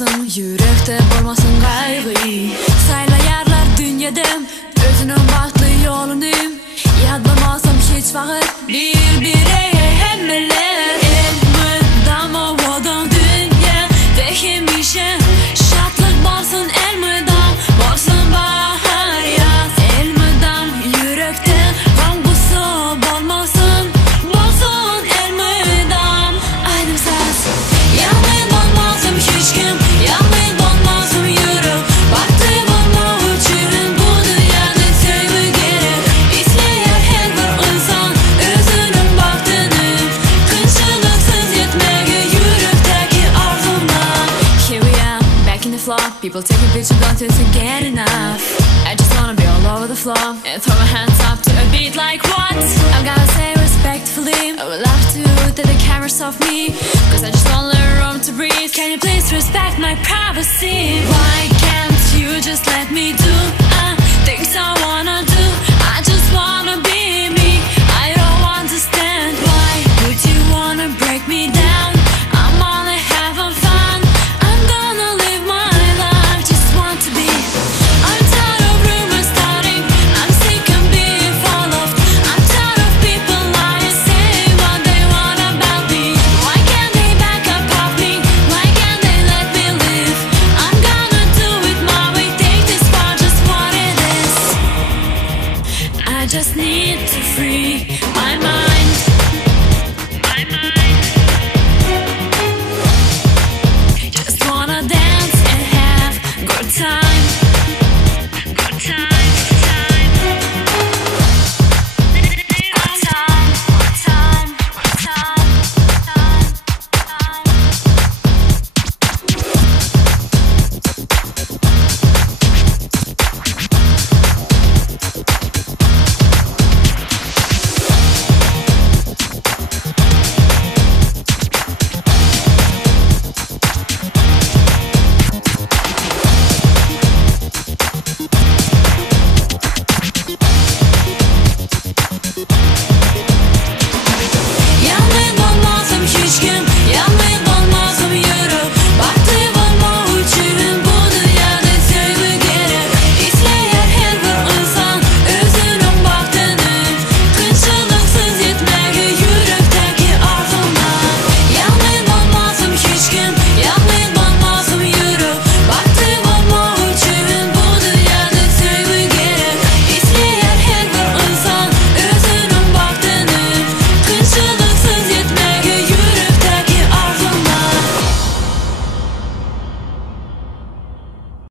olmasın, yürekte olmasın kaygı. Sayla yerler dünyadım, özünün baktı yolunum. Yadlamasam hiç vakit bir bireye hemmeler. Elmüdam ovadan dünya dehimişim. Şatlık balsın elmüdam, balsın bahar yaz. Elmüdam yürekte kangusu bolmasın, bolsun elmüdam. Aydım ses yanmayın olmasın hiç kim, yanmayın olmasın yürek. Baktı olma için bu dünyada sevgi gerek. İsteyen her bir insan özünün baktığını, kınçılıksız yetmege yürekteki arzumdan. Here we are, back in the floor. People taking pictures until to get enough. I just wanna be all over the floor and throw my hands up to a beat like what? I'm gonna say respectfully, I would love to that the cameras off me, cause I just want a little room to breathe. Can you please respect my privacy? Why can't you just let me do